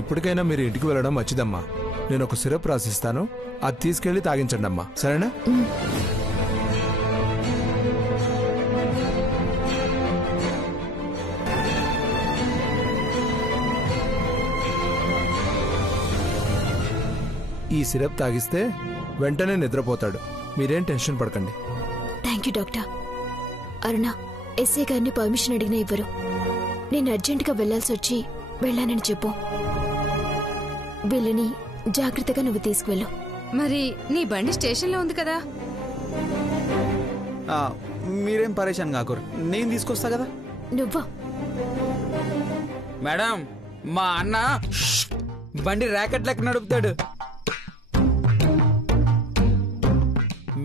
ఇప్పటికైనా మీరు ఇంటికి వెళ్ళడం మంచిదమ్మా. నేను ఒక సిరప్ రాసిస్తాను, అది తీసుకెళ్లి తాగించండి అమ్మా, సరేనా? ఈ సిరప్ తాగిస్తే వెంటనే నిద్రపోతాడు. మీరేం టెన్షన్ పడకండి. Thank you doctor. Aruna, SI గారిని పర్మిషన్ అడిగినా ఇవ్వరు. నేను అర్జెంటుగా వెళ్లాల్సి వచ్చి వెళ్ళానని చెప్పు. వీళ్ళని జాగ్రత్తగా నువ్వు తీసుకువెళ్ళు. మరి నీ బండి స్టేషన్లో ఉంది కదా. మీరేం పరేషాన్ కాకూరు, నేను తీసుకొస్తా కదా. నువ్వా? మేడం, మా అన్న బండి ర్యాకెట్ లెక్క నడుపుతాడు.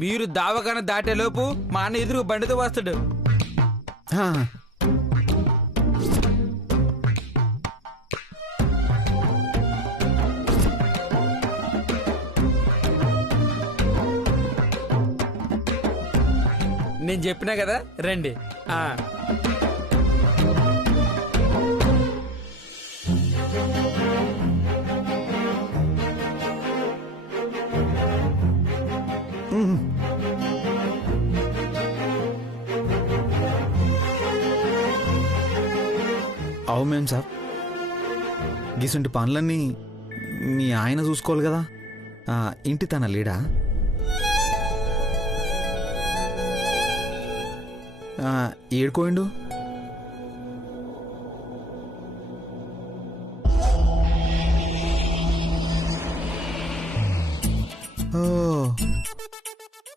మీరు దావకాన దాటేలోపు మా అన్న ఎదురు బండితో వస్తాడు. నేను చెప్పినా కదా, రండి. అవు మేం సార్, గీసుంటి పనులన్నీ మీ ఆయన చూసుకోవాలి కదా. ఇంటి తన లేడా? ఏడుకోండు. ఓ,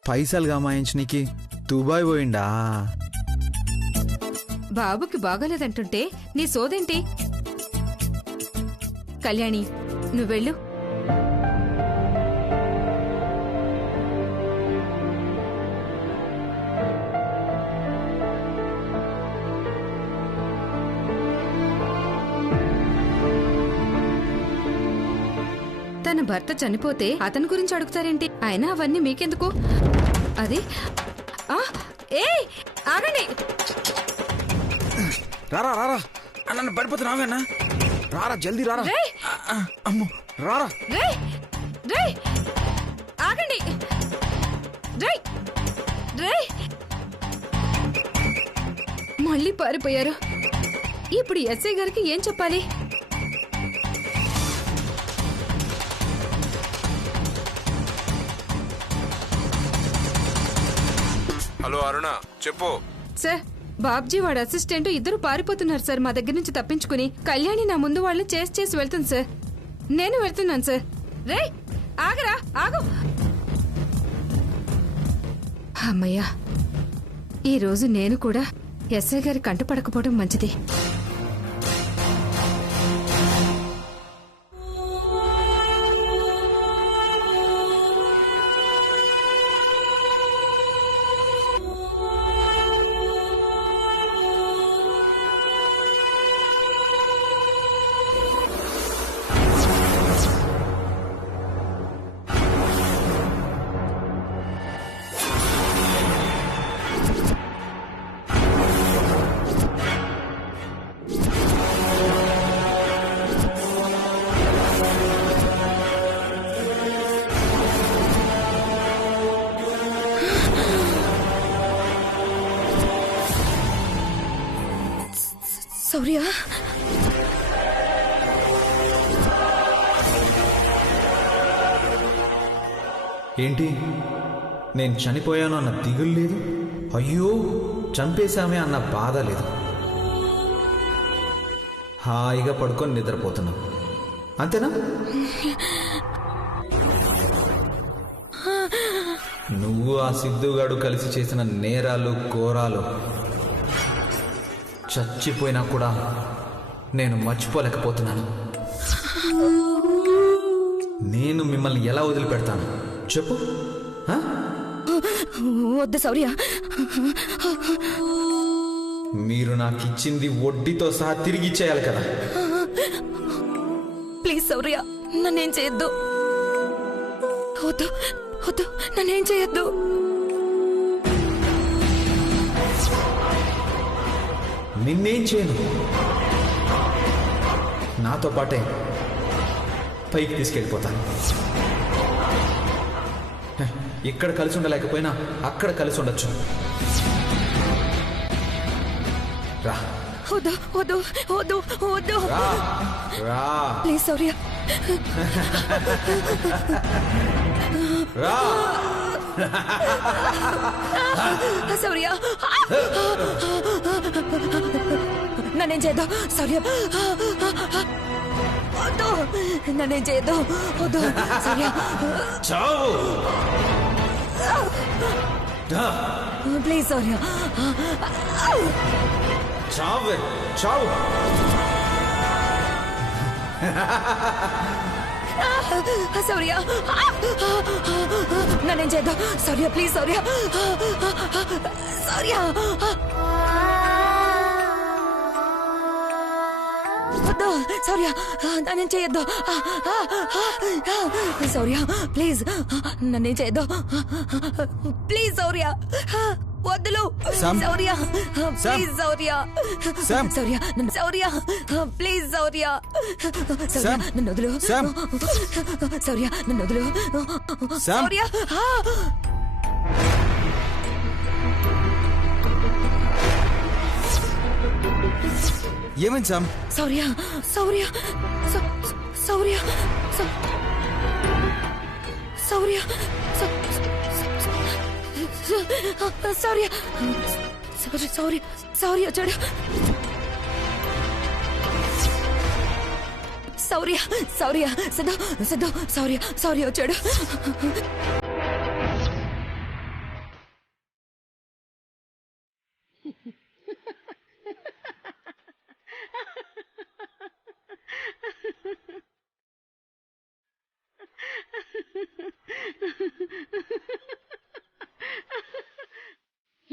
పైసలు గమాయించనీకి దుబాయ్ పోయిండా? బాబుకి బాగోలేదంటుంటే నీ సోదేంటి? కళ్యాణి, నువ్వెళ్ళు. తన భర్త చనిపోతే అతని గురించి అడుగుతారేంటి? అయినా అవన్నీ మీకెందుకు? అది ఆగండి. రారా రారా అన్న, పడిపోతున్నావు అన్న. రారా జల్దీ రారా. అమ్మో రారా. ఆగండి. మళ్ళీ పారిపోయారు. ఇప్పుడు ఎస్ఐ గారికి ఏం చెప్పాలి? హలో అరుణ, చెప్పు. సార్, బాబ్జీ వాడు అసిస్టెంట్ ఇద్దరు పారిపోతున్నారు సార్ మా దగ్గర నుంచి తప్పించుకుని. కళ్యాణి నా ముందు వాళ్ళని చేసి వెళ్తుంది సార్. నేను వెళ్తున్నాను సార్. రే ఆగరా, ఆగు. అమ్మయ్యా, ఈరోజు నేను కూడా ఎస్ఐ గారి కంటపడకపోవడం మంచిది. సౌర్య, ఏంటి, నేను చనిపోయాను అన్న దిగులు లేదు, అయ్యో చంపేశామే అన్న బాధ లేదు. హాయిగా పడుకొని నిద్రపోతున్నా, అంతేనా? నువ్వు ఆ సిద్ధుగాడు కలిసి చేసిన నేరాలు ఘోరాలు చచ్చిపోయినా కూడా నేను మర్చిపోలేకపోతున్నాను. నేను మిమ్మల్ని ఎలా వదిలిపెడతాను చెప్పు? వద్దు సౌర్య, మీరు నాకు ఇచ్చింది వడ్డీతో సహా తిరిగి ఇచ్చేయాలి కదా. ప్లీజ్ సౌర్య, నన్నేం చేయొద్దు. వద్దు వద్దు, నన్నేం చేయొద్దు. నిన్నేం చేయను, నాతో పాటే పైకి తీసుకెళ్ళిపోతాను. ఇక్కడ కలిసి ఉండలేకపోయినా అక్కడ కలిసి ఉండొచ్చు. రా వద్దు వద్దు వద్దు వద్దు రా రా ప్లీజ్ శౌర్య. రా శౌర్య నన్నేం చేద్దాం శౌర్య. వద్దు నన్నేం చేద్దాం వద్దు శౌర్య. చావు ప్లీజ్ శౌర్య. చావు చావు. శౌర్య నన్నేం చేద్దాం శౌర్య ప్లీజ్ శౌర్య. శౌర్య వద్దు శౌర్య నన్నేం చేయొద్దు. శౌర్య ప్లీజ్ నన్నేం చేయొద్దు. ప్లీజ్ శౌర్య వద్దులు. శౌర్య ప్లీజ్ శౌర్య. శౌర్య శౌర్య ప్లీజ్ శౌర్య. శౌర్య నన్ను వదులు. శౌర్య నన్ను వదులు. శౌర్య ఏమైంది శామ్? శౌర్య శౌర్య శౌర్య శౌర్య శౌర్య శౌర్య శౌర్య వచ్చాడు. శౌర్య శౌర్య సిద్ధు సిద్ధు శౌర్య శౌర్య వచ్చాడు.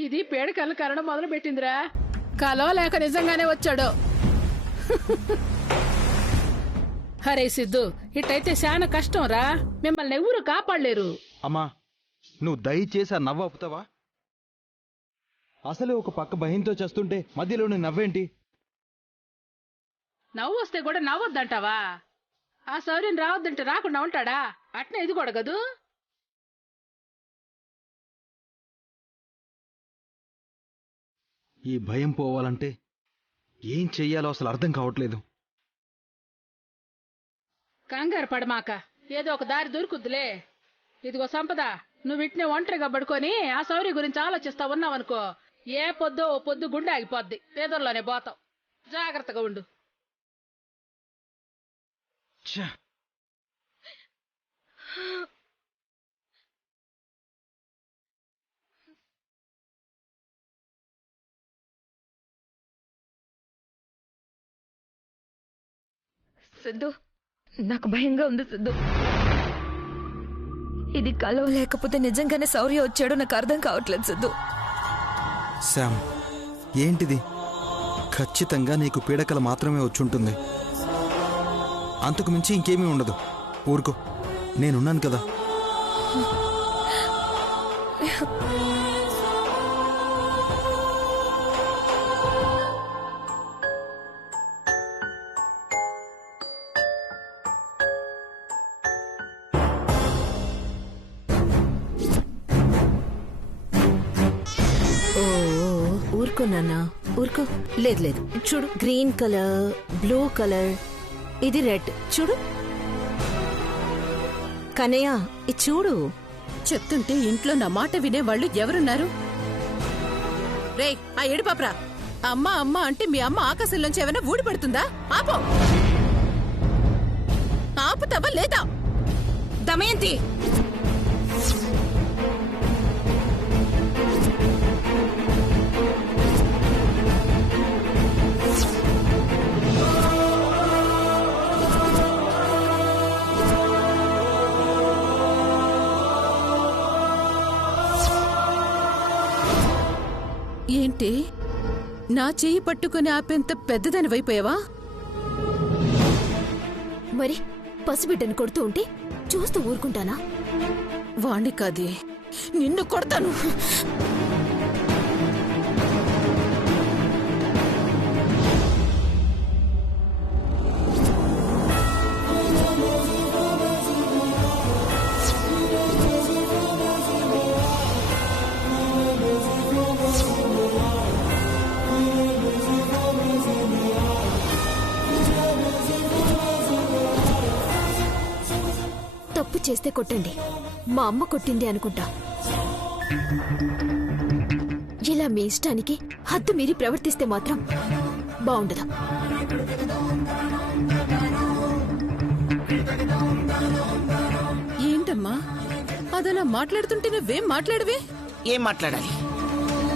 ఇది పేడకల్లు కరడం మొదలు పెట్టిందిరా. కలవలేక నిజంగానే వచ్చాడు. హరే సిద్ధు, ఇట్టయితే చాలా కష్టం రా. మిమ్మల్ని ఎవరు కాపాడలేరు. అమ్మా, నువ్వు దయచేసి ఆ నవ్వు ఆపుతావా? అసలే ఒక పక్క భయంతో చేస్తుంటే మధ్యలో నువ్వు నవ్వేంటి? నవ్వు వస్తే కూడా నవ్వొద్దంటావా? ఆ శౌర్యం రావద్దంటే రాకుండా ఉంటాడా? అట్నే ఇది కూడా కదూ. ఈ భయం పోవాలంటే ఏం చెయ్యాలో అసలు అర్థం కావట్లేదు. కంగారు పడమాక, ఏదో ఒక దారి దొరుకుద్దులే. ఇదిగో సంపద, నువ్వు ఇట్నే ఒంటరిగా పడుకొని ఆ శౌర్య గురించి ఆలోచిస్తా ఉన్నావనుకో, ఏ పొద్దో ఓ పొద్దు గుండె ఆగిపోద్ది. పేదల్లోనే పోతావు. జాగ్రత్తగా ఉండు. సిద్ధు, నాకు భయంగా ఉంది సిద్ధు. ఇది కలవ లేకపోతే నిజంగానే శౌర్య వచ్చాడు నాకు అర్థం కావట్లేదు సిద్ధు. శామ్, ఏంటిది? ఖచ్చితంగా నీకు పీడకల మాత్రమే వచ్చుంటుంది. అంతకు మించి ఇంకేమీ ఉండదు. ఊరుకో, నేనున్నాను కదా. ఊరుకో నాన్న, ఊరుకో. లేదు లేదు, చూడు, గ్రీన్ కలర్, బ్లూ కలర్, ఇది రెడ్. చూడు కన్నయ్య, ఇది చూడు. చెప్తుంటే ఇంట్లో నా మాట వినేవాళ్ళు ఎవరున్నారు? రే, ఆ ఏడు పాపరా, అమ్మ అమ్మ అంటే మీ అమ్మ ఆకాశంలోంచి ఏమైనా ఊడిపడుతుందా? ఆపో. ఆపుతావా లేదా? దమయంతి, ఏంటి నా చెయ్యి పట్టుకుని ఆపేంత పెద్దదని వైపోయావా? మరి పసిబిడ్డను కొడుతూ ఉంటే చూస్తూ ఊరుకుంటానా? వాణ్ణి కాదే, నిన్ను కొడతాను. చేస్తే కొట్టండి. మా అమ్మ కొట్టింది అనుకుంటా. ఇలా మీ ఇష్టానికి హద్దు మీరి ప్రవర్తిస్తే మాత్రం బాగుండదు. ఏంటమ్మా అదలా మాట్లాడుతుంటే నువ్వేం మాట్లాడవే? ఏం మాట్లాడాలి?